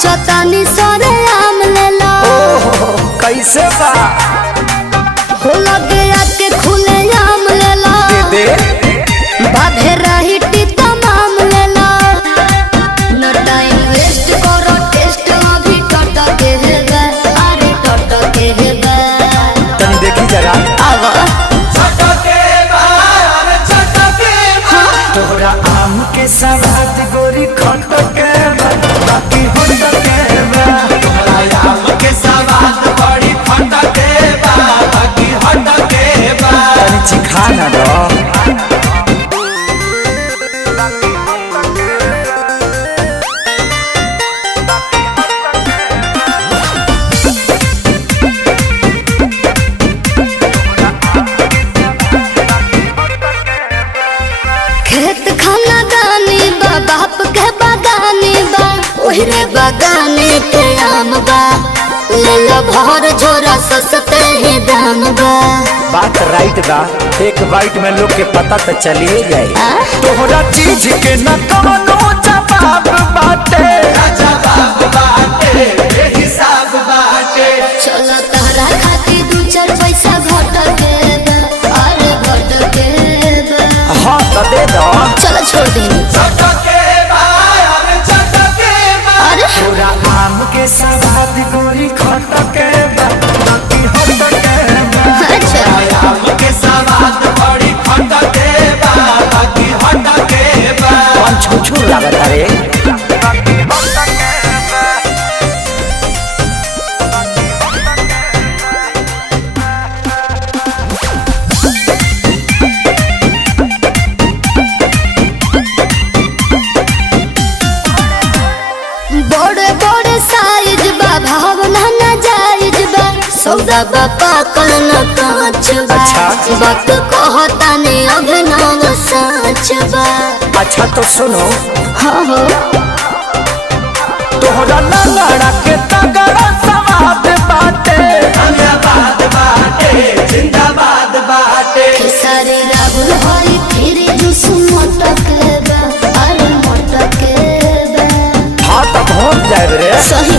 पूछतानी सरे आम लेला कैसे बा हो लगे आके खुले आम लेला दे बाधे रही तमाम लेला नो टाइम वेस्ट करो टेस्ट अभी टटके है बे अरे टटके है बे तनी देखी जरा आवा तोहरा आम के सवाद गोरी खटके बा बाकी हटके बा तोहरा आम के सवाद बड़ी खटके बा बाकी हटके बा तनी चिखा ना दो खेत खाना दानी बा बाप के बागानी बा ओहरे बागाने के आम बा ले लो भर झोरा सस्ते ही दाम बा बात राइट बा एक बाइट में लोग के पता तो चलिए जाए आ? तोहरा चीज के न कवनो जवाब बाटे जवाब बाटे हिसाब बाटे चलो तहरा खाती दू चार पैसा घट के बा अरे घट के बा हाँ तो दे दो चलो छोड़ दी चटके बा अरे चटके बा अरे तोरा आम के सवाद गोरी खटके बा बाकी हटके बा अच्छा आम के सवाद बड़ी खटके बा बाकी हटके बा कौन छुछू लागत रे बड़े बड़े साइज बा भावना ना जायज बा सौदा बा पाकल न कांच बा अच्छा। वक्त कहता ने अभिनव सच बा अच्छा तो सुनो हाँ हो तोहरा लंगड़ा के तगड़ा सवाद बाटे जिंदाबाद बाटे जिंदाबाद बाटे सारे राहुल होई फिर जुस मोटक बा अरे मोटक बा हाँ तो पहुँच जाए रे सही